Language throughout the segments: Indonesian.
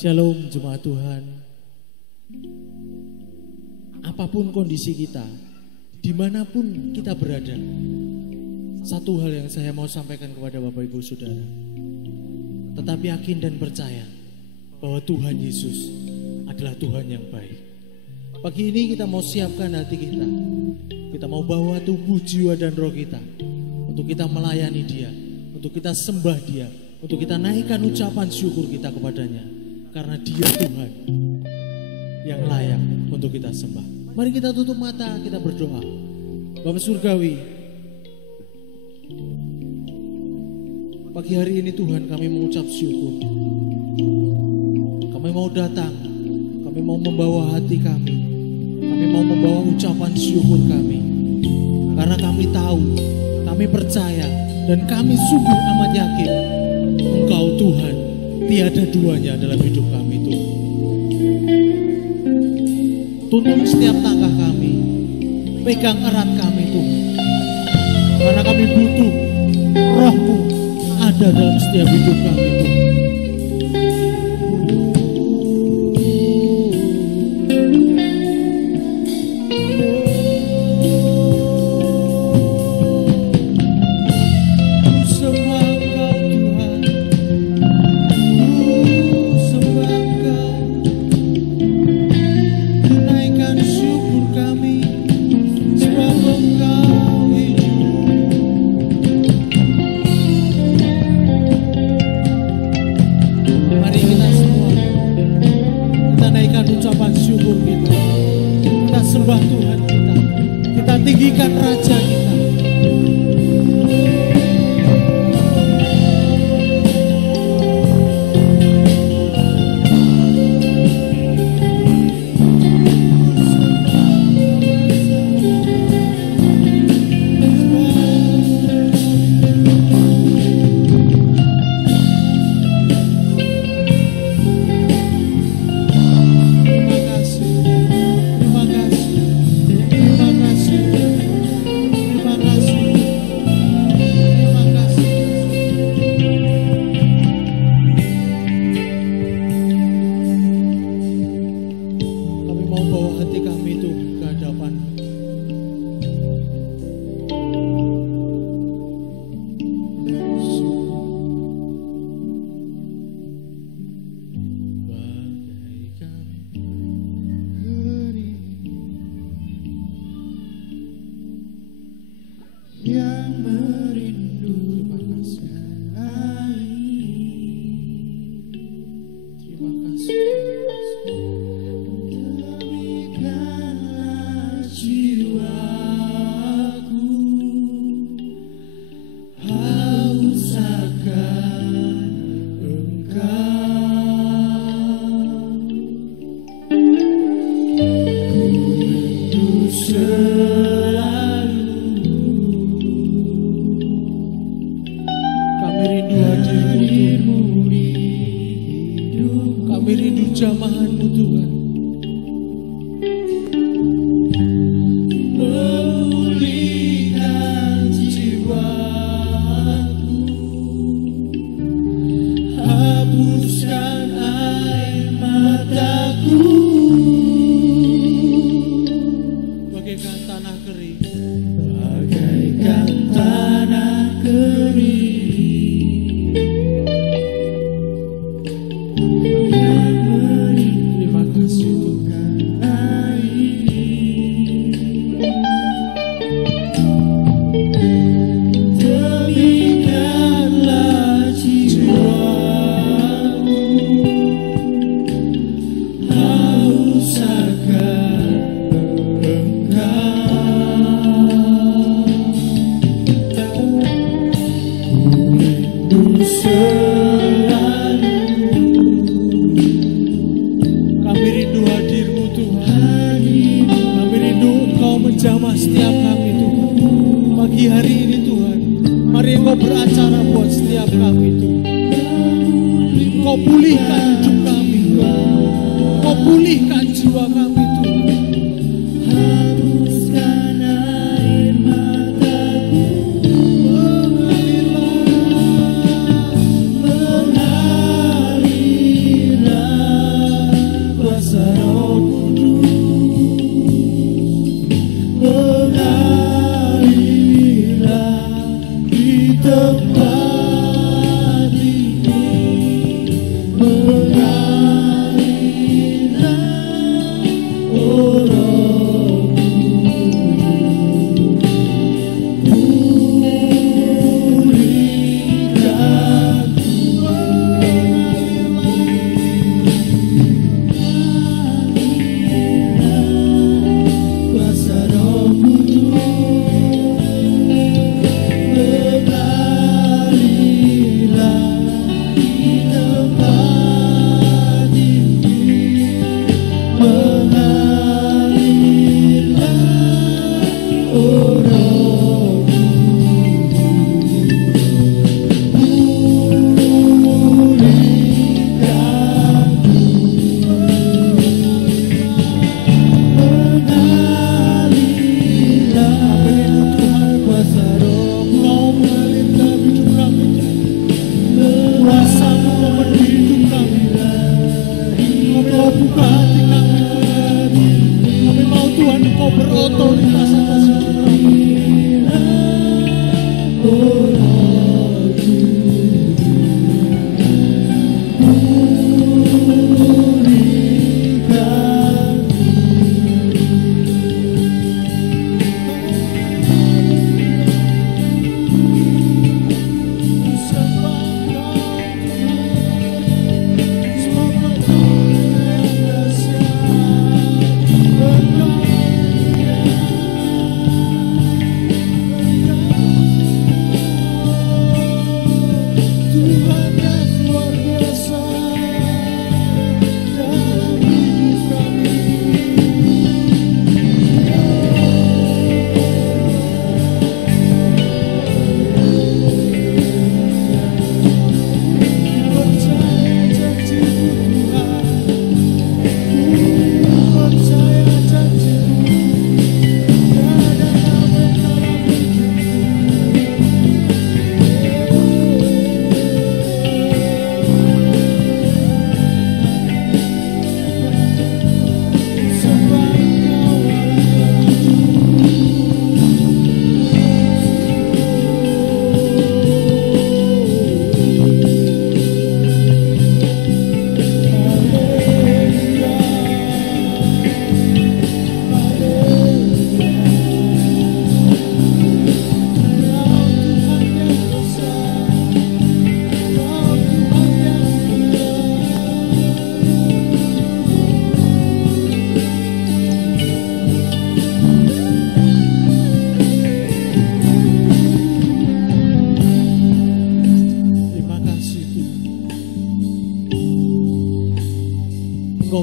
Shalom jemaat Tuhan. Apapun kondisi kita, dimanapun kita berada, satu hal yang saya mau sampaikan kepada Bapak Ibu Saudara, tetap yakin dan percaya bahwa Tuhan Yesus adalah Tuhan yang baik. Pagi ini kita mau siapkan hati kita, kita mau bawa tubuh, jiwa dan roh kita untuk kita melayani Dia, untuk kita sembah Dia, untuk kita naikkan ucapan syukur kita kepadanya. Karena Dia Tuhan yang layak untuk kita sembah. Mari kita tutup mata, kita berdoa. Bapa Surgawi, pagi hari ini Tuhan kami mengucap syukur. Kami mau datang, kami mau membawa hati kami mau membawa ucapan syukur kami. Karena kami tahu, kami percaya, dan kami sungguh amat yakin Engkau Tuhan, tiada duanya dalam hidup kami Tuhan. Tuntun setiap langkah kami, pegang erat kami Tuhan. Karena kami butuh Roh-Mu ada dalam setiap hidup kami Tuhan. Mengalirlah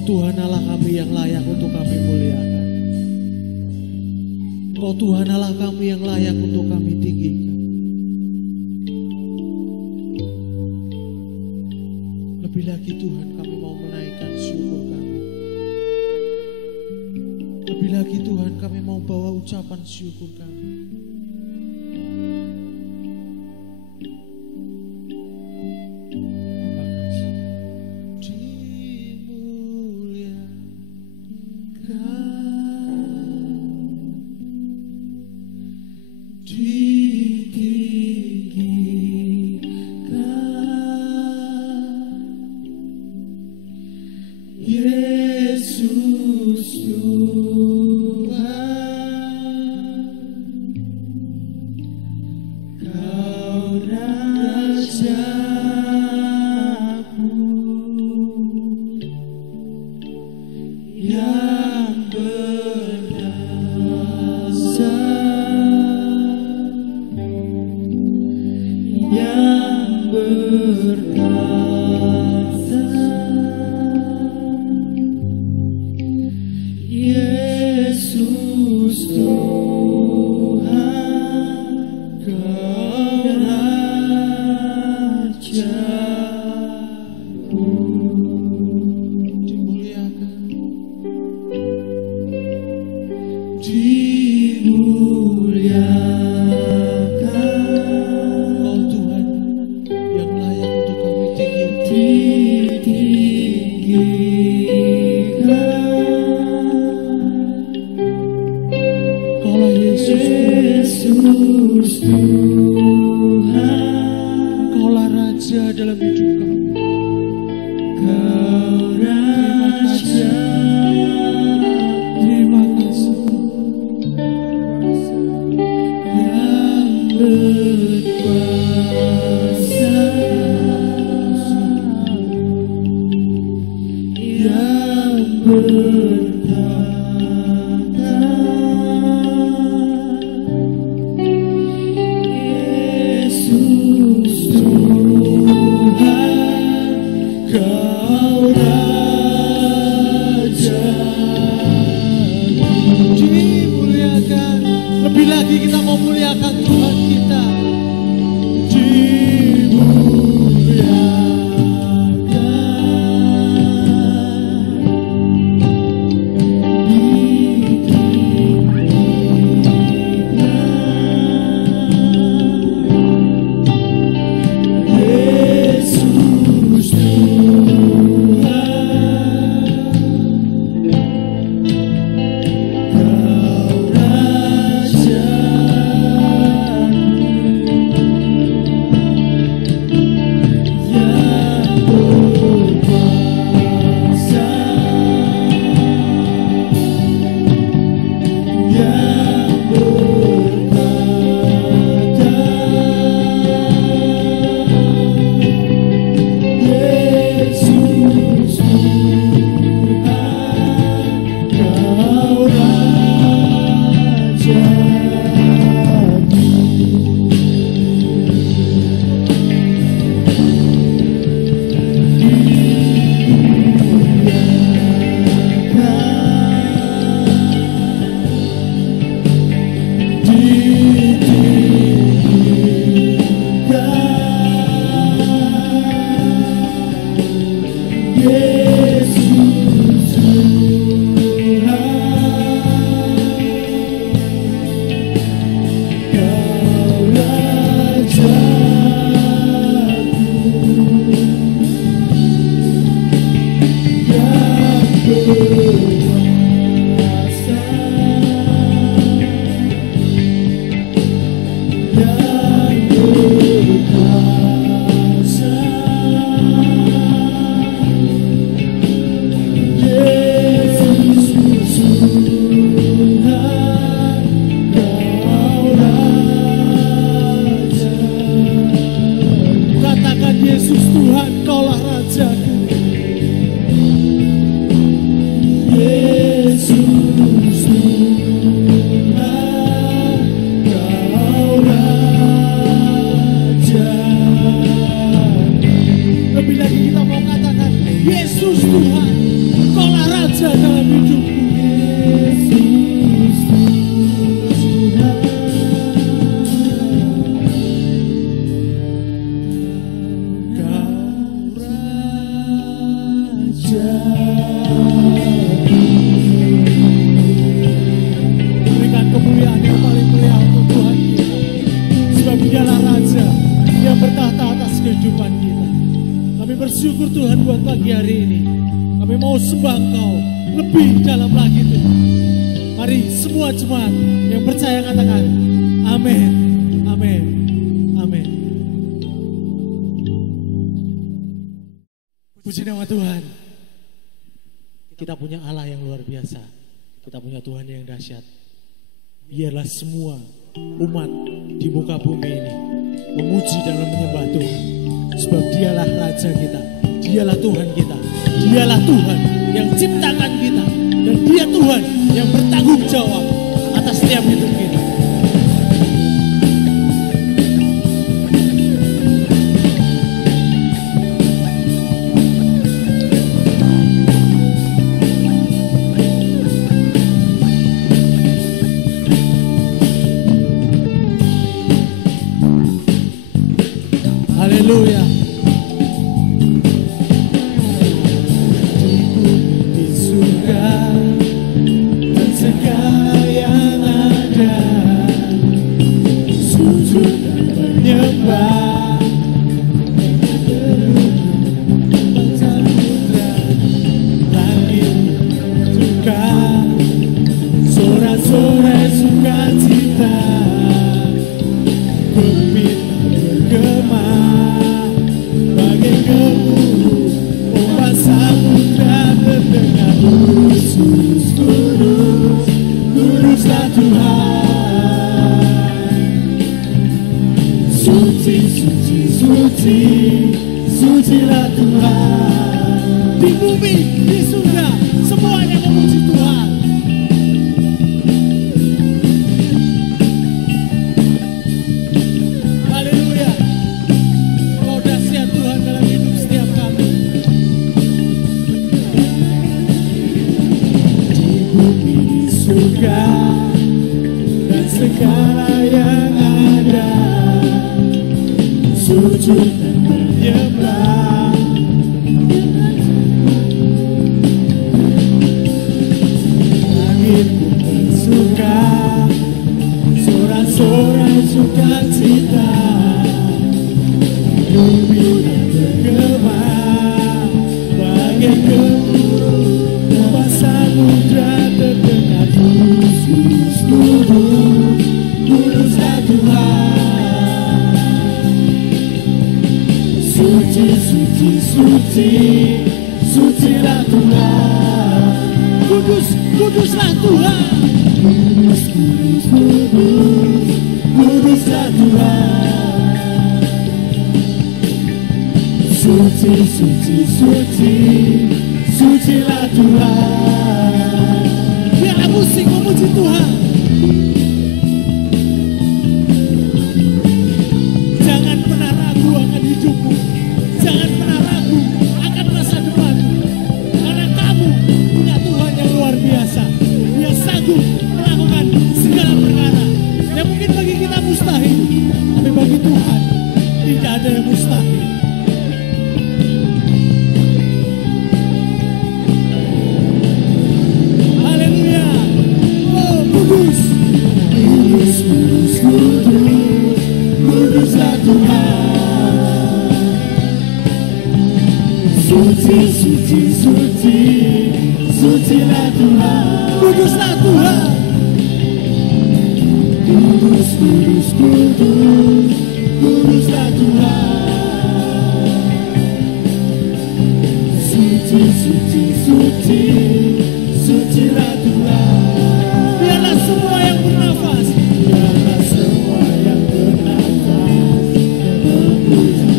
Tuhan Allah kami yang layak untuk kami muliakan. Engkau Tuhan Allah kami yang layak untuk kami tinggikan. Lebih lagi Tuhan, kami mau menaikkan syukur kami. Lebih lagi Tuhan, kami mau bawa ucapan syukur kami. Di kehidupan kita. Kami bersyukur Tuhan buat pagi hari ini. Kami mau sembah Engkau lebih dalam lagi Tuhan. Mari semua jemaat yang percaya katakan amin, amin, amin. Puji nama Tuhan. Kita punya Allah yang luar biasa. Kita punya Tuhan yang dahsyat. Biarlah semua umat di muka bumi ini memuji dan menyembah Tuhan. Sebab dialah Raja kita, dialah Tuhan kita, dialah Tuhan yang ciptakan kita. Dan dia Tuhan yang bertanggung jawab atas setiap hidup kita. Haleluya. Di surga dan segala yang ada, sujud dan menyembah samudra, langit juga sorak-sorai sukacita, bumi bergema. Kuduslah Tuhan, suci, suci, suci, sucilah Tuhan. Di bumi, di surga, semuanya memuji Tuhan. Haleluya. Kau dahsyat Tuhan dalam hidup setiap kami. Di bumi, di surga dan segala yang ada, sujud dan menyembah. Langit pun bersuka, sorak-sorai sukacita, bumi dan bergema bagai gemuruh ombak samudra terdengar. Kudus, kudus, kuduslah Tuhan, suci, suci, suci, sucilah Tuhan. Kudus, kuduslah Tuhan. Kudus, kudus, kudus, kuduslah Tuhan. Suci, suci, suci, sucilah Tuhan. Biarlah musik memuji Tuhan. Jangan pernah ragu akan hidupmu. Jangan pernah ragu akan masa depanmu. Karena kamu punya Tuhan yang luar biasa. Dia sanggup melakukan segala perkara yang mungkin bagi kita mustahil, tapi bagi Tuhan tidak ada yang mustahil. Haleluya. Oh, kudus, kudus, kudus, kudus, kuduslah Tuhan. Suci, suci, suci, sucilah Tuhan. Kuduslah Tuhan. Kudus, kudus, kudus, kuduslah Tuhan. Suci, suci, suci, sucilah Tuhan. Biarlah semua yang bernafas, biarlah semua yang bernafas memuji.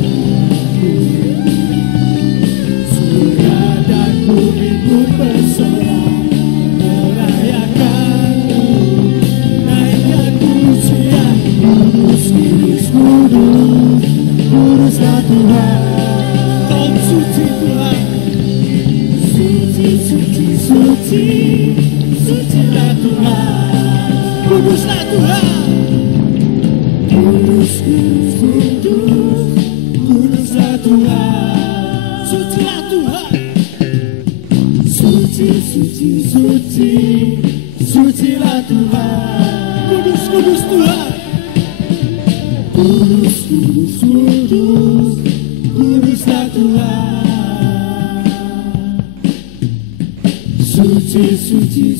Surga dan bumi pun bersorak merayakanmu, naikkan pujian. Kudus, kudus, kudus, kuduslah Tuhan. Kau suci Tuhan. Suci, suci, suci, sucilah Tuhan. Kuduslah Tuhan. Kudus, kudus, kudus, kuduslah Tuhan. Sucilah Tuhan. Suci, suci, suci, sucilah Tuhan. Kudus, kudus Tuhan. Kudus, kudus, kudus,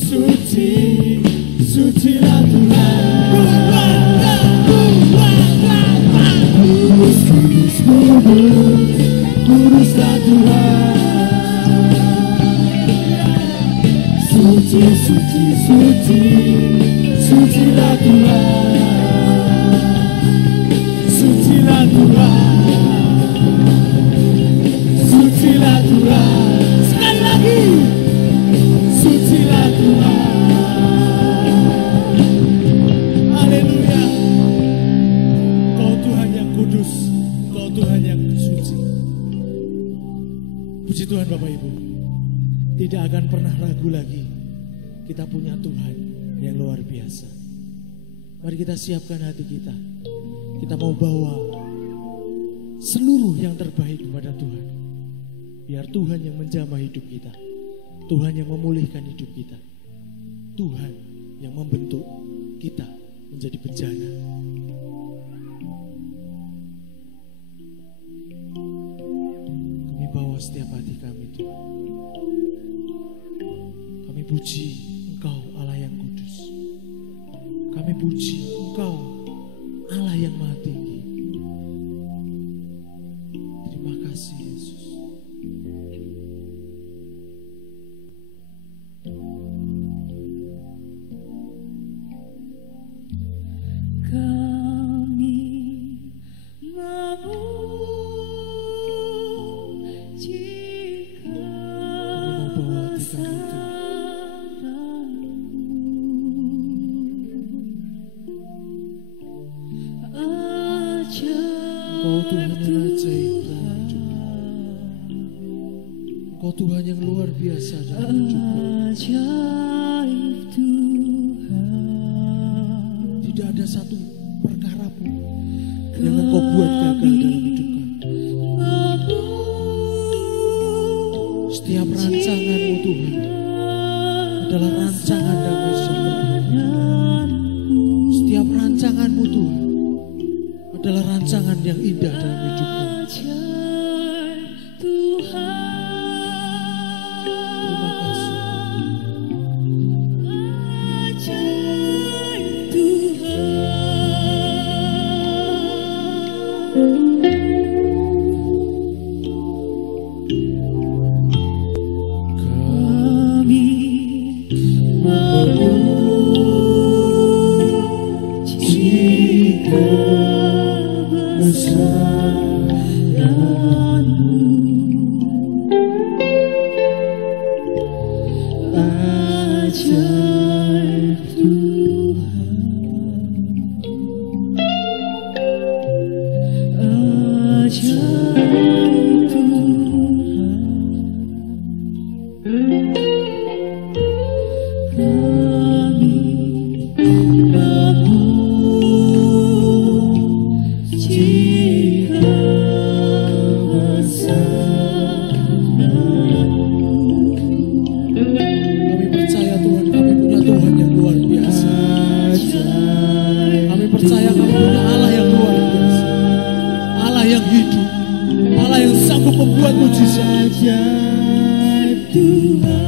suci, sucilah Tuhan. Kudus, kudus, kudus, kuduslah Tuhan. Suci, suci, suci, sucilah Tuhan. Sucilah Tuhan. Sucilah Tuhan. Sekali lagi. Sucilah Tuhan. Haleluya. Kau Tuhan yang kudus, Kau Tuhan yang suci. Puji Tuhan Bapak Ibu. Tidak akan pernah ragu lagi. Kita punya Tuhan yang luar biasa. Mari kita siapkan hati kita. Kita mau bawa seluruh yang terbaik kepada Tuhan. Biar Tuhan yang menjamah hidup kita. Tuhan yang memulihkan hidup kita. Tuhan yang membentuk kita menjadi bejana. Kami bawa setiap hati kami Tuhan. Kami puji Engkau Allah yang kudus. Kami puji Engkau Allah yang maha tinggi. Terima kasih Yesus. Tuhan yang luar biasa dalam hidupku. Tidak ada satu perkara pun yang Engkau buat gagal dalam hidup kami. Setiap rancangan-Mu Tuhan adalah rancangan damai sejahtera. Setiap rancangan-Mu Tuhan adalah rancangan yang indah dalam hidup kami.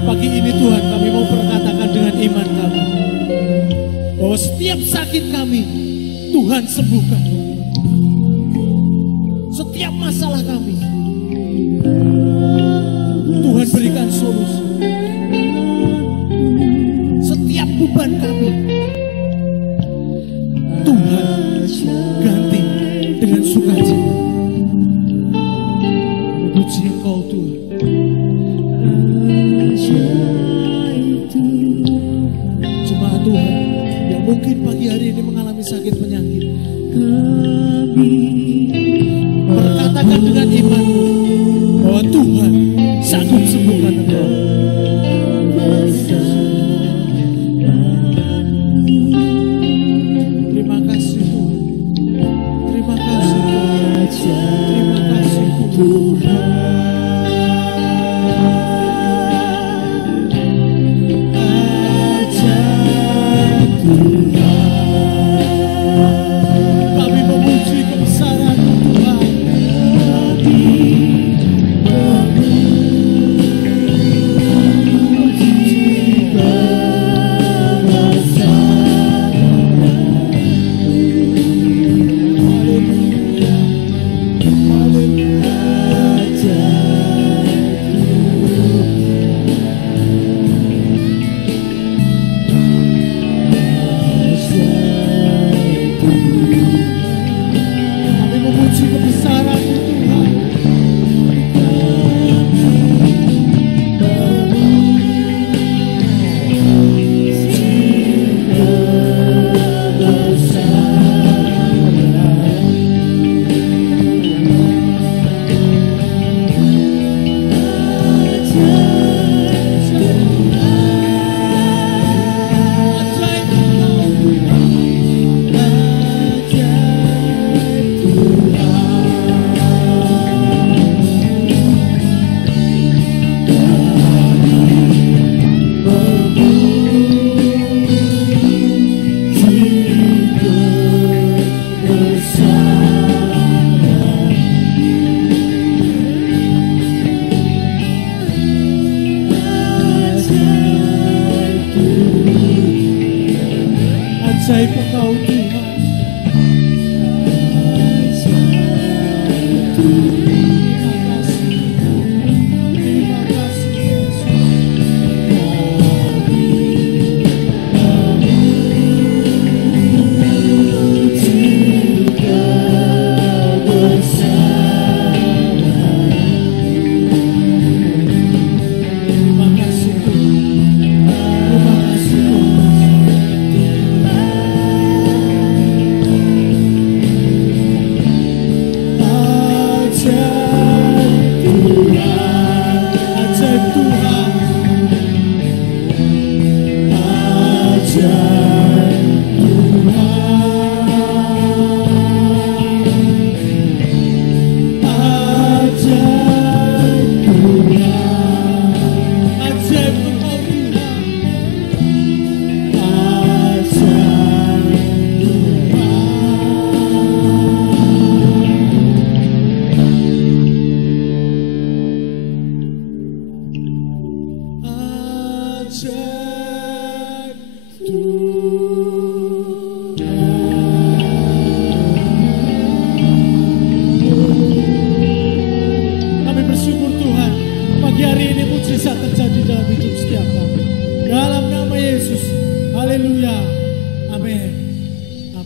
Pagi ini Tuhan kami mau berkatakan dengan iman kami bahwa setiap sakit kami Tuhan sembuhkan. Setiap masalah kami Tuhan berikan solusi. Setiap beban kami Tuhan ganti dengan sukacita. Puji Engkau Tuhan. Jemaat Tuhan yang mungkin pagi hari ini mengalami sakit penyakit, berkatakan dengan imanmu bahwa Tuhan sanggup sembuhkan engkau. Terima kasih Tuhan. Terima kasih. Terima kasih Tuhan.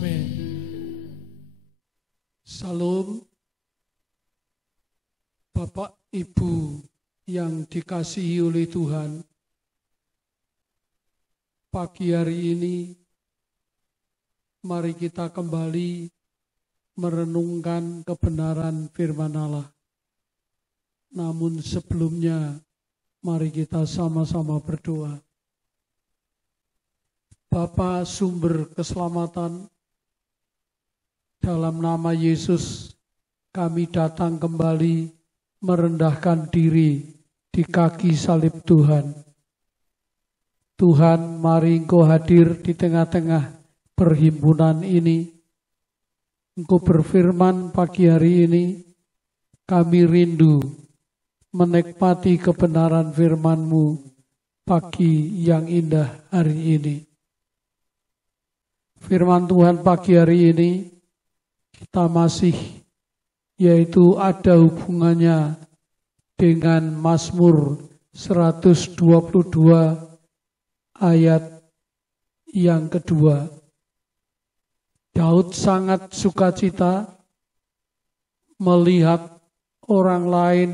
Amin. Salam Bapak Ibu yang dikasihi oleh Tuhan. Pagi hari ini mari kita kembali merenungkan kebenaran firman Allah. Namun sebelumnya mari kita sama-sama berdoa. Bapa sumber keselamatan, dalam nama Yesus kami datang kembali merendahkan diri di kaki salib Tuhan. Tuhan, mari Engkau hadir di tengah-tengah perhimpunan ini. Engkau berfirman pagi hari ini, kami rindu menikmati kebenaran firman-Mu pagi yang indah hari ini. Firman Tuhan pagi hari ini kita masih, yaitu ada hubungannya dengan Mazmur 122 ayat yang kedua. Daud sangat sukacita melihat orang lain,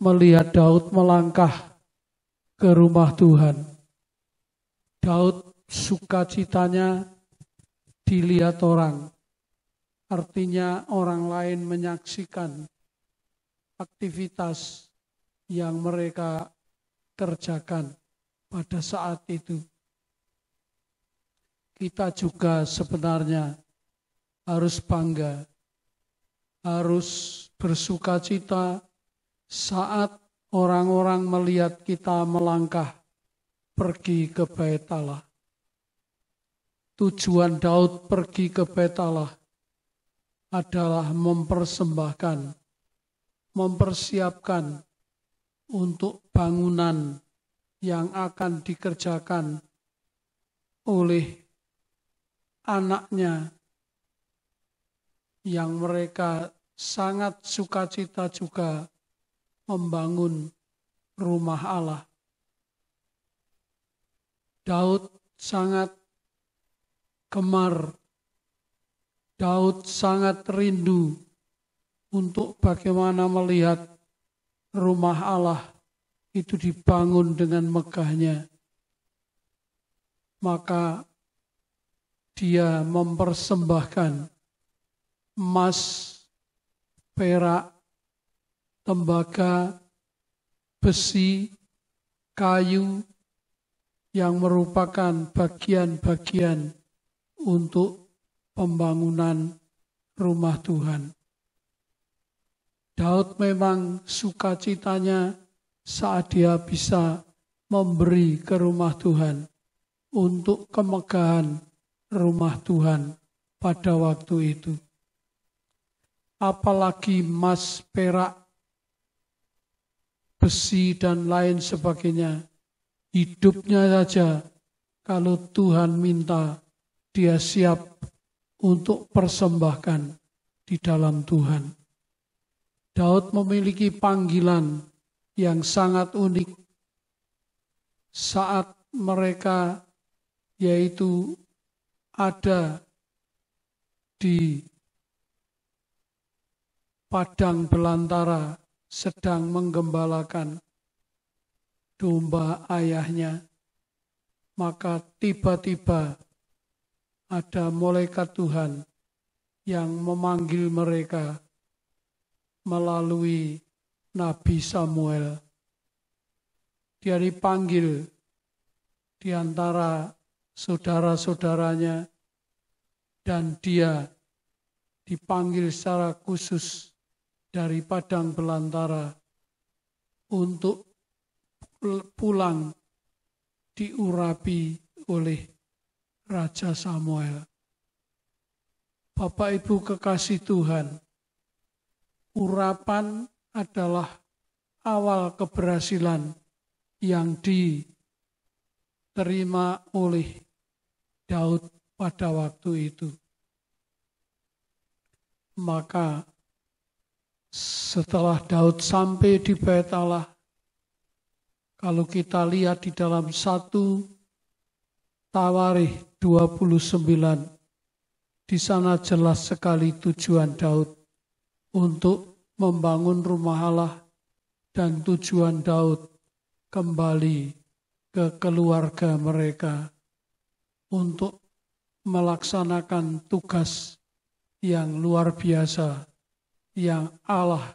melihat Daud melangkah ke rumah Tuhan. Daud sukacitanya dilihat orang, artinya orang lain menyaksikan aktivitas yang mereka kerjakan pada saat itu. Kita juga sebenarnya harus bangga, harus bersukacita saat orang-orang melihat kita melangkah pergi ke Bait Allah. Tujuan Daud pergi ke Bait Allah adalah mempersiapkan untuk bangunan yang akan dikerjakan oleh anaknya yang mereka sangat sukacita juga membangun rumah Allah. Daud sangat gemar, Daud sangat rindu untuk bagaimana melihat rumah Allah itu dibangun dengan megahnya. Maka dia mempersembahkan emas, perak, tembaga, besi, kayu yang merupakan bagian-bagian untuk pembangunan rumah Tuhan. Daud memang sukacitanya saat dia bisa memberi ke rumah Tuhan untuk kemegahan rumah Tuhan pada waktu itu. Apalagi emas, perak, besi dan lain sebagainya, hidupnya saja kalau Tuhan minta, dia siap untuk persembahkan di dalam Tuhan. Daud memiliki panggilan yang sangat unik saat mereka yaitu ada di padang belantara sedang menggembalakan domba ayahnya. Maka tiba-tiba ada malaikat Tuhan yang memanggil mereka melalui Nabi Samuel. Dia dipanggil di antara saudara-saudaranya dan dia dipanggil secara khusus dari padang belantara untuk pulang diurapi oleh Raja Samuel. Bapak Ibu kekasih Tuhan, urapan adalah awal keberhasilan yang diterima oleh Daud pada waktu itu. Maka setelah Daud sampai di Bait Allah, kalau kita lihat di dalam 1 Tawarikh 29 Di sana jelas sekali tujuan Daud untuk membangun rumah Allah dan tujuan Daud kembali ke keluarga mereka untuk melaksanakan tugas yang luar biasa yang Allah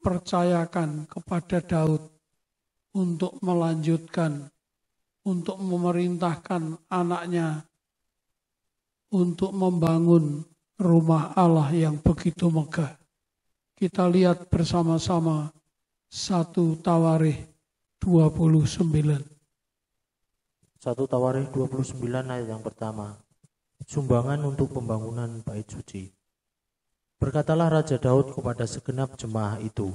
percayakan kepada Daud untuk melanjutkan, untuk memerintahkan anaknya untuk membangun rumah Allah yang begitu megah. Kita lihat bersama-sama 1 Tawarikh 29. 1 Tawarikh 29 ayat yang pertama. Sumbangan untuk pembangunan bait suci. Berkatalah Raja Daud kepada segenap jemaah itu,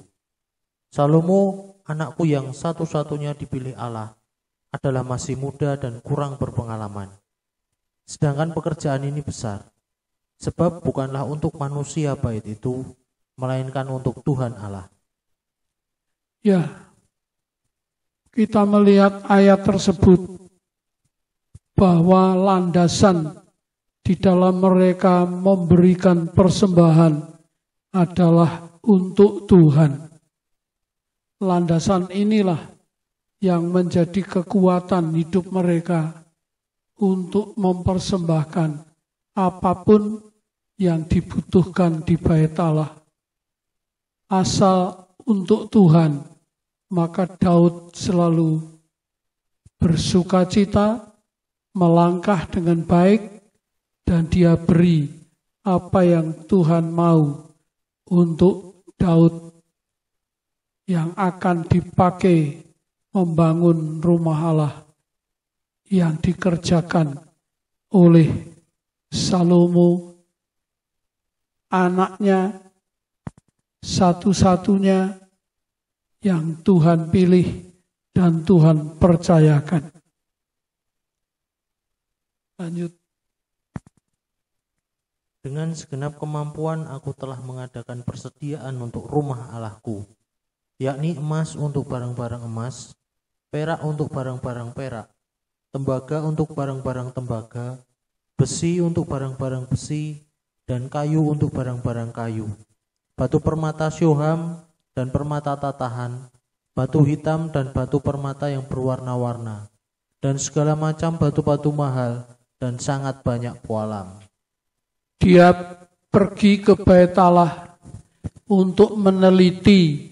Salomo, anakku yang satu-satunya dipilih Allah, adalah masih muda dan kurang berpengalaman. Sedangkan pekerjaan ini besar, sebab bukanlah untuk manusia bait itu, melainkan untuk Tuhan Allah. Ya, kita melihat ayat tersebut bahwa landasan di dalam mereka memberikan persembahan adalah untuk Tuhan. Landasan inilah yang menjadi kekuatan hidup mereka untuk mempersembahkan apapun yang dibutuhkan di bait Allah. Asal untuk Tuhan, maka Daud selalu bersukacita, melangkah dengan baik, dan dia beri apa yang Tuhan mau untuk Daud yang akan dipakai membangun rumah Allah yang dikerjakan oleh Salomo, anaknya satu-satunya yang Tuhan pilih dan Tuhan percayakan. Lanjut. Dengan segenap kemampuan aku telah mengadakan persediaan untuk rumah Allahku, yakni emas untuk barang-barang emas, perak untuk barang-barang perak, tembaga untuk barang-barang tembaga, besi untuk barang-barang besi, dan kayu untuk barang-barang kayu, batu permata syoham dan permata tatahan, batu hitam dan batu permata yang berwarna-warna, dan segala macam batu-batu mahal dan sangat banyak pualam. Dia pergi ke bait Allah untuk meneliti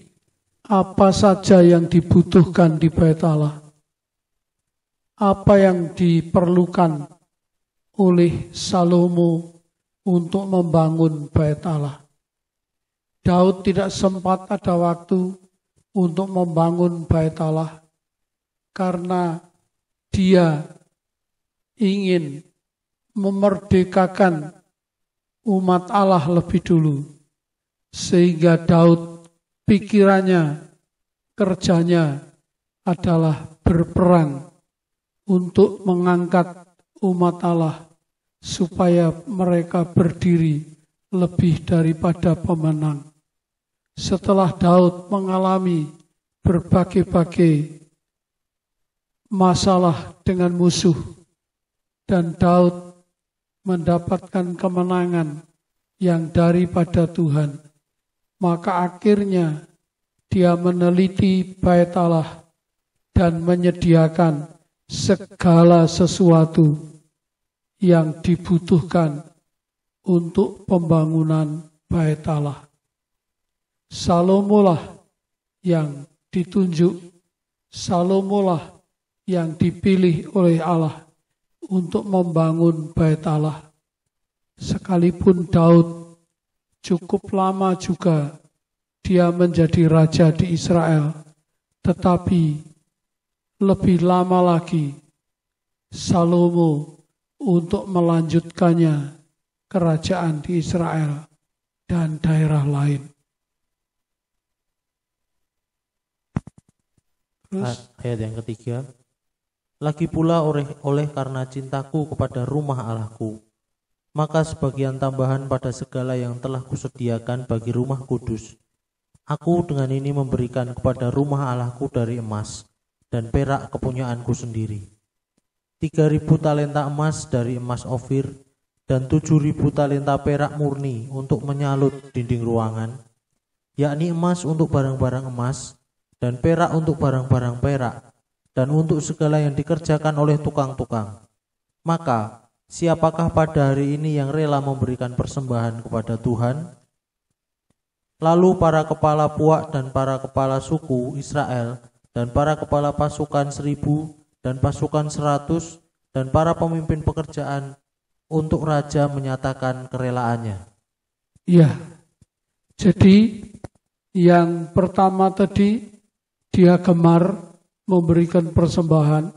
apa saja yang dibutuhkan di bait Allah. Apa yang diperlukan oleh Salomo untuk membangun bait Allah. Daud tidak sempat ada waktu untuk membangun bait Allah karena dia ingin memerdekakan umat Allah lebih dulu. Sehingga Daud pikirannya, kerjanya adalah berperang untuk mengangkat umat Allah supaya mereka berdiri lebih daripada pemenang. Setelah Daud mengalami berbagai-bagai masalah dengan musuh dan Daud mendapatkan kemenangan yang daripada Tuhan, maka akhirnya dia meneliti bait Allah dan menyediakan segala sesuatu yang dibutuhkan untuk pembangunan bait Allah. Salomo lah yang ditunjuk, Salomo lah yang dipilih oleh Allah untuk membangun bait Allah. Sekalipun Daud cukup lama juga dia menjadi raja di Israel, tetapi lebih lama lagi Salomo untuk melanjutkannya kerajaan di Israel dan daerah lain. Terus Ayat yang ketiga. Lagi pula oleh karena cintaku kepada rumah Allahku, maka sebagian tambahan pada segala yang telah kusediakan bagi rumah kudus, aku dengan ini memberikan kepada rumah Allahku dari emas dan perak kepunyaanku sendiri. 3.000 talenta emas dari emas Ofir dan 7.000 talenta perak murni untuk menyalut dinding ruangan, yakni emas untuk barang-barang emas, dan perak untuk barang-barang perak, dan untuk segala yang dikerjakan oleh tukang-tukang. Maka, siapakah pada hari ini yang rela memberikan persembahan kepada Tuhan? Lalu para kepala puak dan para kepala suku Israel, dan para kepala pasukan 1.000 dan pasukan 100, dan para pemimpin pekerjaan untuk raja menyatakan kerelaannya. Ya, jadi yang pertama tadi dia gemar memberikan persembahan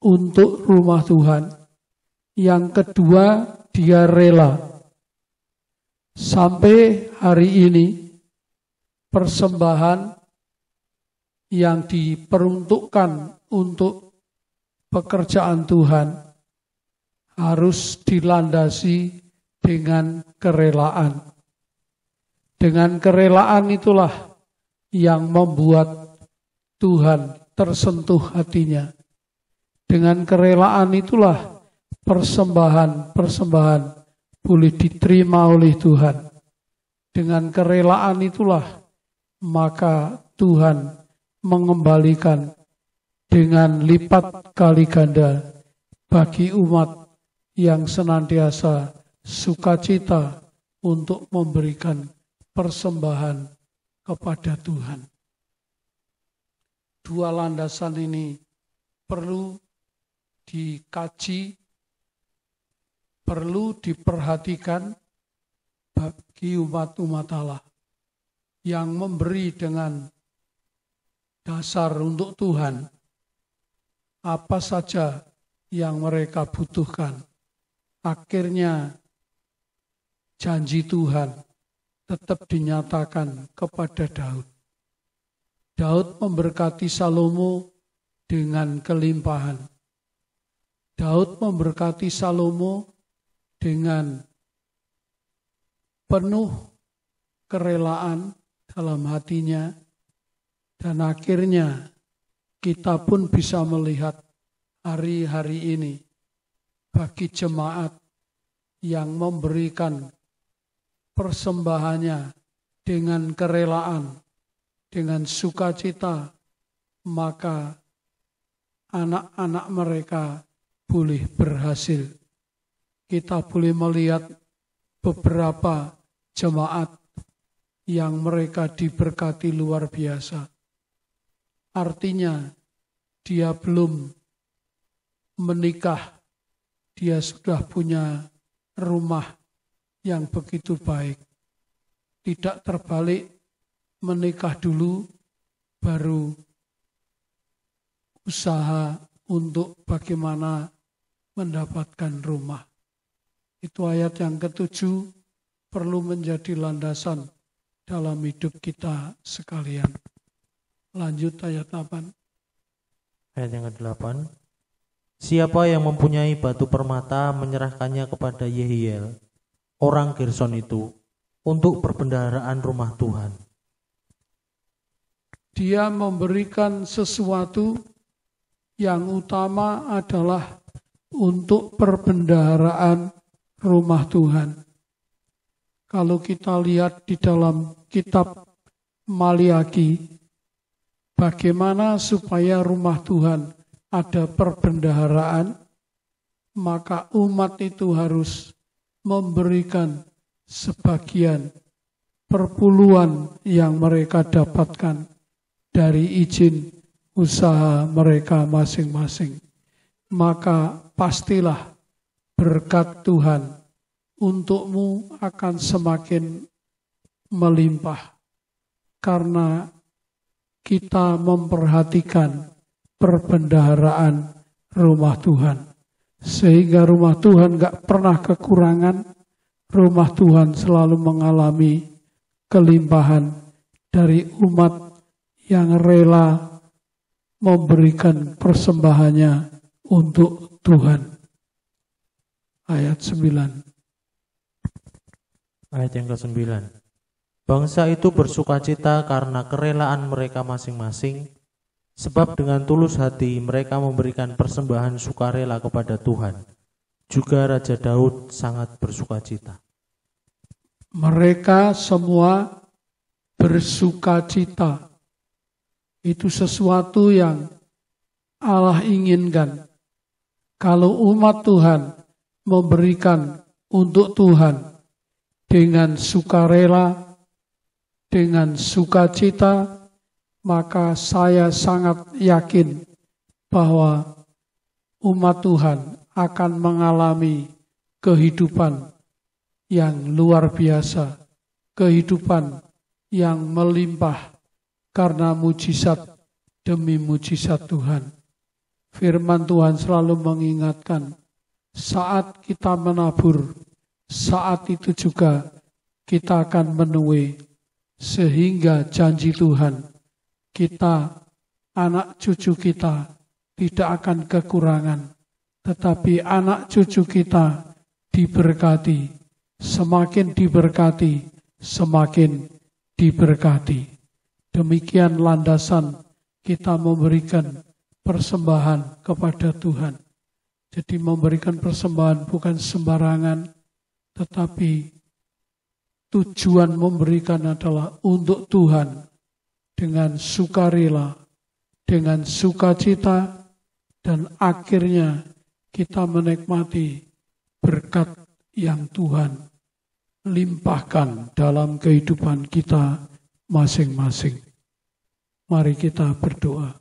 untuk rumah Tuhan. Yang kedua dia rela. Sampai hari ini persembahan yang diperuntukkan untuk pekerjaan Tuhan harus dilandasi dengan kerelaan. Dengan kerelaan itulah yang membuat Tuhan tersentuh hatinya. Dengan kerelaan itulah persembahan-persembahan boleh diterima oleh Tuhan. Dengan kerelaan itulah maka Tuhan mengembalikan dengan lipat kali ganda bagi umat yang senantiasa sukacita untuk memberikan persembahan kepada Tuhan. Dua landasan ini perlu dikaji, perlu diperhatikan bagi umat-umat Allah yang memberi dengan dasar untuk Tuhan apa saja yang mereka butuhkan. Akhirnya janji Tuhan tetap dinyatakan kepada Daud. Daud memberkati Salomo dengan kelimpahan. Daud memberkati Salomo dengan penuh kerelaan dalam hatinya, dan akhirnya kita pun bisa melihat hari-hari ini bagi jemaat yang memberikan persembahannya dengan kerelaan, dengan sukacita, maka anak-anak mereka boleh berhasil. Kita boleh melihat beberapa jemaat yang mereka diberkati luar biasa. Artinya dia belum menikah, dia sudah punya rumah yang begitu baik. Tidak terbalik, menikah dulu, baru usaha untuk bagaimana mendapatkan rumah. Itu ayat yang ke-7 perlu menjadi landasan dalam hidup kita sekalian. Lanjut ayat 8. Ayat yang ke-8. Siapa yang mempunyai batu permata menyerahkannya kepada Yehiel, orang Gerson itu, untuk perbendaharaan rumah Tuhan. Dia memberikan sesuatu yang utama adalah untuk perbendaharaan rumah Tuhan. Kalau kita lihat di dalam kitab Maliaki, bagaimana supaya rumah Tuhan ada perbendaharaan, maka umat itu harus memberikan sebagian perpuluhan yang mereka dapatkan dari izin usaha mereka masing-masing. Maka pastilah berkat Tuhan untukmu akan semakin melimpah, karena kita memperhatikan perbendaharaan rumah Tuhan. Sehingga rumah Tuhan gak pernah kekurangan, rumah Tuhan selalu mengalami kelimpahan dari umat yang rela memberikan persembahannya untuk Tuhan. Ayat 9. Ayat yang ke-9. Bangsa itu bersukacita karena kerelaan mereka masing-masing, sebab dengan tulus hati mereka memberikan persembahan sukarela kepada Tuhan, Juga Raja Daud sangat bersukacita. Mereka semua bersukacita. Itu sesuatu yang Allah inginkan. Kalau umat Tuhan memberikan untuk Tuhan dengan sukarela, dengan sukacita, maka saya sangat yakin bahwa umat Tuhan akan mengalami kehidupan yang luar biasa, kehidupan yang melimpah karena mujizat demi mujizat Tuhan. Firman Tuhan selalu mengingatkan, saat kita menabur, saat itu juga kita akan menuai, sehingga janji Tuhan, kita, anak cucu kita, tidak akan kekurangan, tetapi anak cucu kita diberkati, semakin diberkati, semakin diberkati. Demikian landasan kita memberikan persembahan kepada Tuhan. Jadi memberikan persembahan bukan sembarangan, tetapi tujuan memberikan adalah untuk Tuhan dengan sukarela, dengan sukacita, dan akhirnya kita menikmati berkat yang Tuhan limpahkan dalam kehidupan kita masing-masing. Mari kita berdoa.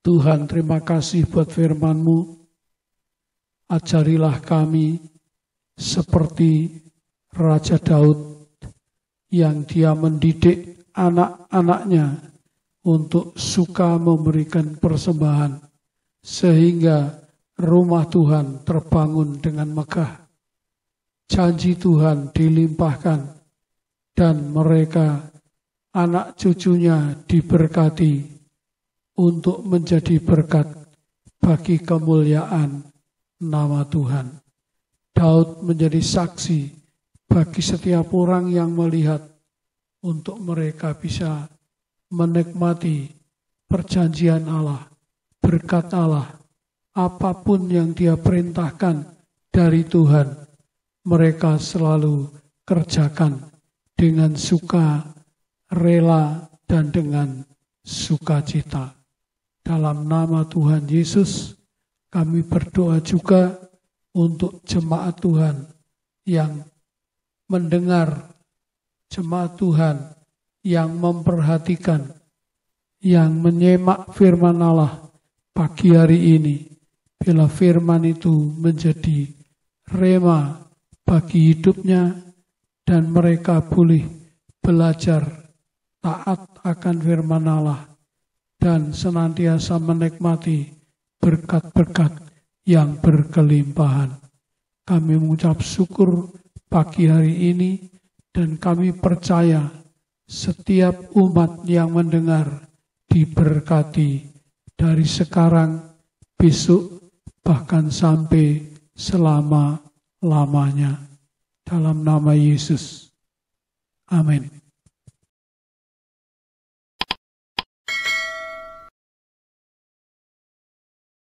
Tuhan, terima kasih buat firman-Mu. Ajarilah kami seperti Raja Daud yang dia mendidik anak-anaknya untuk suka memberikan persembahan sehingga rumah Tuhan terbangun dengan megah. Janji Tuhan dilimpahkan dan mereka anak cucunya diberkati untuk menjadi berkat bagi kemuliaan nama Tuhan. Daud menjadi saksi bagi setiap orang yang melihat untuk mereka bisa menikmati perjanjian Allah, berkat Allah, apapun yang dia perintahkan dari Tuhan, mereka selalu kerjakan dengan suka, rela, dan dengan sukacita. Dalam nama Tuhan Yesus, kami berdoa juga untuk jemaat Tuhan yang mendengar, jemaat Tuhan yang memperhatikan, yang menyimak firman Allah pagi hari ini. Bila firman itu menjadi rema bagi hidupnya dan mereka boleh belajar taat akan firman Allah dan senantiasa menikmati berkat-berkat yang berkelimpahan. Kami mengucap syukur pagi hari ini dan kami percaya setiap umat yang mendengar diberkati dari sekarang, besok, bahkan sampai selama-lamanya. Dalam nama Yesus. Amin.